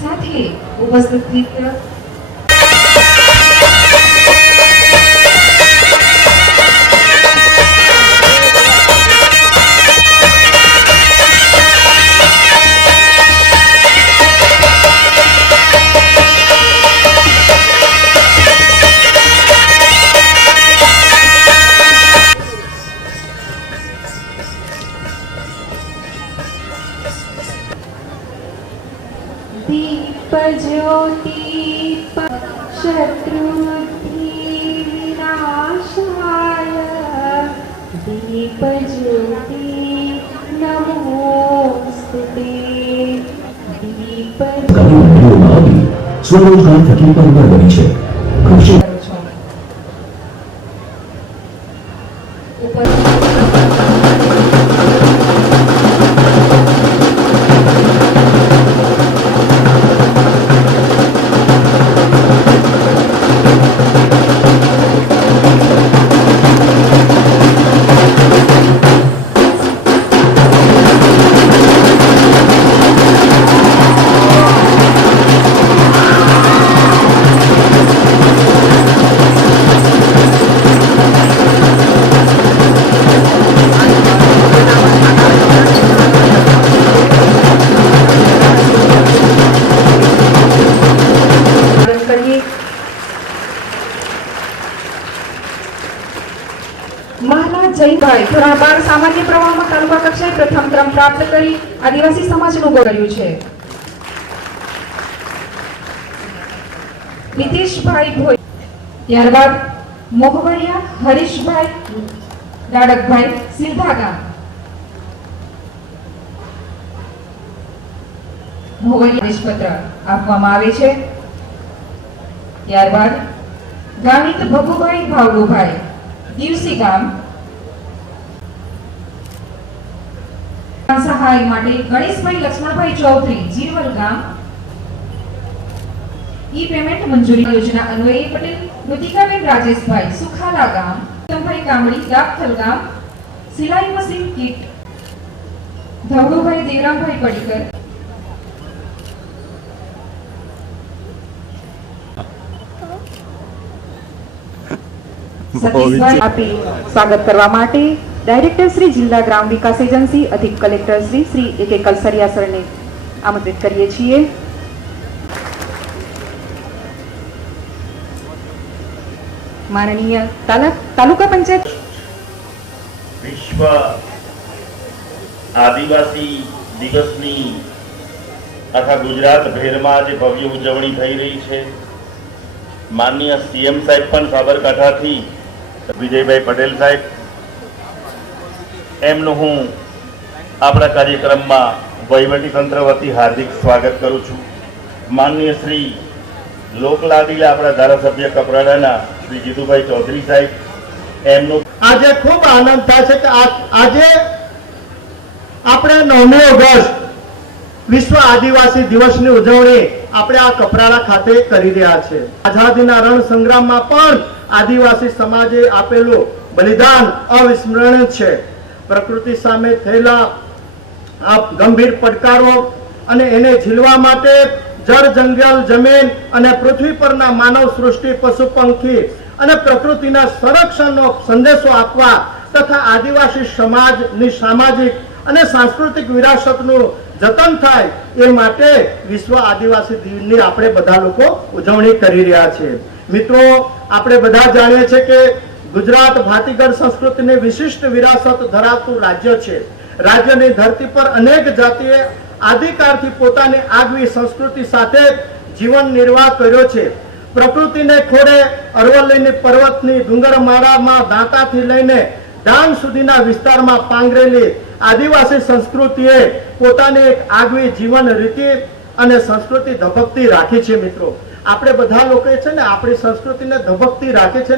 સાથે ઉપસ્થિત દીપ જ્યોતિ શત્રુથી વિનાશાય દીપ સ્વરોજગાર થકી પરિવાર બની છે કૃષિ મહારાજ જયભાઈ ધોરણ બાર સામાન્ય પ્રવાહમાં તાલુકા કક્ષાએ પ્રથમ ક્રમ પ્રાપ્ત કરી આદિવાસી સમાજનું ગૌરવ્યું છે. નીતિશભાઈ ભોઈ. ત્યારબાદ મોહવરિયા હરીશભાઈ, દાડકભાઈ, સિંધાગા. મોહવરિયા આપવામાં આવે છે. ત્યારબાદ ગામિત ભગુભાઈ ભાવડુભાઈ. દિવસી સહાય માટે ગણેશભાઈ લક્ષ્મણભાઈ ચૌધરી જીરવલ ગામ ઈ પેમેન્ટ મંજૂરી યોજના અન્વયે પટેલ મૃતિકાબેન રાજેશભાઈ સુખાલા ગામ ઉત્તમભાઈ કામડી દાખલ ગામ સિલાઈ મશીન કીટ ધવડુભાઈ દેવરામભાઈ પડીકર આપી સ્વાગત કરવા માટે ડાયરેક્ટર શ્રી જિલ્લા ગ્રામ વિકાસ એજન્સી અધિક collector Shri Shri A K Kalsariya સરને આમંત્રિત કરીએ છીએ. માનનીય તાલુકા પંચાયત વિશ્વ આદિવાસી દિવસની આખા ગુજરાત ભેરમાં આજે ભવ્ય ઉજવણી થઈ રહી છે માનનીય સીએમ સાહેબ પણ સાબરકાંઠાથી વિજયભાઈ પટેલ સાહેબ, એમનું હું આપણા કાર્યક્રમમાં વહીવટી તંત્ર વતી હાર્દિક સ્વાગત કરું છું. માનનીય શ્રી લોકલાડીલા આપણા ધારાસભ્ય કપરાડાના શ્રી જીતુભાઈ ચૌધરી સાહેબ, એમનું આજે ખૂબ આનંદ થાય છે કે આજે આપણે નવમી ઓગસ્ટ વિશ્વ આદિવાસી દિવસની ઉજવણી આપણે આ કપરાડા ખાતે કરી રહ્યા છે. આઝાદીના રણ સંગ્રામમાં પણ આદિવાસી સમાજે આપેલું બલિદાન અવિસ્મરણીય છે. પ્રકૃતિ સામે થયેલા આ ગંભીર પડકારો અને એને ઝીલવા માટે જળ, જંગલ, જમીન અને પૃથ્વી પરના માનવ સૃષ્ટિ, પશુ, પંખી અને પ્રકૃતિના સંરક્ષણનો સંદેશો આપવા તથા આદિવાસી સમાજની સામાજિક અને સાંસ્કૃતિક વિરાસતનું જતન થાય એ માટે વિશ્વ આદિવાસી દિનની આપણે બધા લોકો ઉજવણી કરી રહ્યા છીએ. મિત્રો, આપણે બધા જાણીએ છીએ કે ગુજરાત ભાતીગળ સંસ્કૃતિની વિશિષ્ટ વિરાસત ધરાવતું રાજ્ય છે. રાજ્યની ધરતી પર અનેક જાતિએ આદિકાળથી પોતાની આગવી સંસ્કૃતિ સાથે જીવન નિર્વાહ કર્યો છે. પ્રકૃતિને ખોડે અરવલ્લીની પર્વતની ડુંગરમાળામાં દાંતાથી લઈને ડાંગ સુધીના વિસ્તારમાં પાંગરેલી આદિવાસી સંસ્કૃતિએ પોતાની એક આગવી જીવન રીતિ અને સંસ્કૃતિ ધબકતી રાખી છે મિત્રો. આપણે બધા લોકોએ છે ને આપણી સંસ્કૃતિને ધબકતી રાખે છે